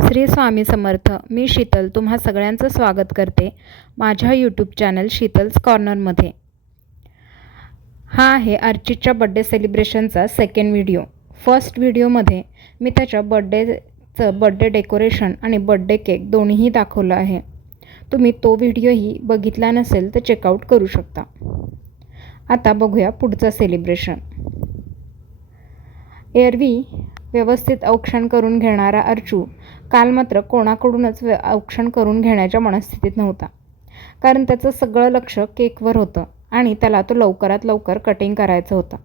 श्री स्वामी समर्थ. मी शीतल तुम्हा सगळ्यांचं स्वागत करते माझ्या यूट्यूब चॅनल शीतल्स कॉर्नरमध्ये. हा आहे अर्चितच्या बड्डे सेलिब्रेशनचा सेकंड व्हिडिओ. फर्स्ट व्हिडिओमध्ये मी त्याच्या बड्डे डेकोरेशन आणि बड्डे केक दोन्हीही दाखवलं आहे. तुम्ही तो व्हिडिओही बघितला नसेल तर चेकआउट करू शकता. आता बघूया पुढचं सेलिब्रेशन. एरवी व्यवस्थित औक्षण करून घेणारा अर्चू काल मात्र कोणाकडूनच औक्षण करून घेण्याच्या मनस्थितीत नव्हता, कारण त्याचं सगळं लक्ष केकवर होतं आणि त्याला तो लवकरात लवकर कटिंग करायचं होतं.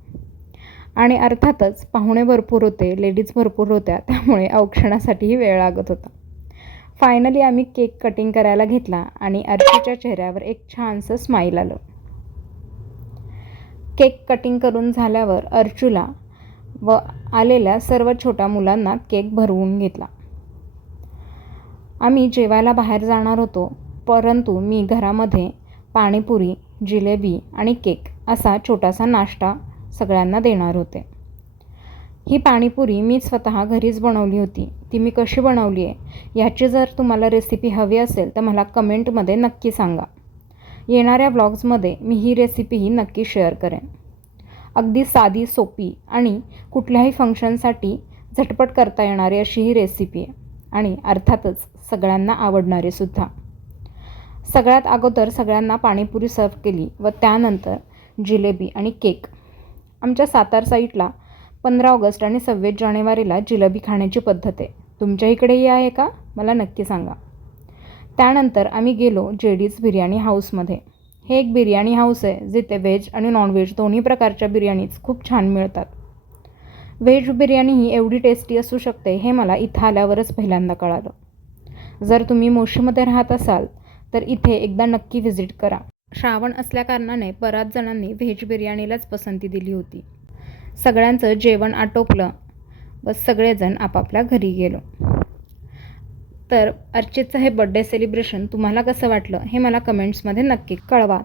आणि अर्थातच पाहुणे भरपूर होते, लेडीज भरपूर होत्या, त्यामुळे औक्षणासाठीही वेळ लागत होता. फायनली आम्ही केक कटिंग करायला घेतला आणि अर्चूच्या चेहऱ्यावर एक छानसं स्माईल आलं. केक कटिंग करून झाल्यावर अर्चूला व आलेल्या सर्व छोट्या मुलांना केक भरवून घेतला. आम्ही जेवायला बाहेर जाणार होतो, परंतु मी घरामध्ये पाणीपुरी, जिलेबी आणि केक असा छोटासा नाश्ता सगळ्यांना देणार होते. ही पाणीपुरी मी स्वतः घरीच बनवली होती. ती मी कशी बनवली आहे याची जर तुम्हाला रेसिपी हवी असेल तर मला कमेंटमध्ये नक्की सांगा. येणाऱ्या व्लॉग्समध्ये मी ही रेसिपीही नक्की शेअर करेन. अगदी साधी, सोपी आणि कुठल्याही फंक्शनसाठी झटपट करता येणारी अशी ही रेसिपी आहे आणि अर्थातच सगळ्यांना आवडणारी सुद्धा. सगळ्यात अगोदर सगळ्यांना पाणीपुरी सर्व केली व त्यानंतर जिलेबी आणि केक. आमच्या सातार साईडला 15 ऑगस्ट आणि 26 जानेवारीला जिलेबी खाण्याची पद्धत आहे. तुमच्या इकडेही आहे का? मला नक्की सांगा. त्यानंतर आम्ही गेलो जेडीज बिर्याणी हाऊसमध्ये. हे एक बिर्याणी हाऊस आहे जिथे व्हेज आणि नॉनव्हेज दोन्ही प्रकारच्या बिर्याणीज खूप छान मिळतात. व्हेज बिर्याणी ही एवढी टेस्टी असू शकते हे मला इथं आल्यावरच पहिल्यांदा कळालं. जर तुम्ही मोशीमध्ये राहत असाल तर इथे एकदा नक्की व्हिजिट करा. श्रावण असल्याकारणाने बऱ्याच जणांनी व्हेज बिर्याणीलाच पसंती दिली होती. सगळ्यांचं जेवण आटोपलं व सगळेजण आपापल्या घरी गेलो. तर अर्चितचं हे बड्डे सेलिब्रेशन तुम्हाला कसं वाटलं हे मला कमेंट्समध्ये नक्की कळवा.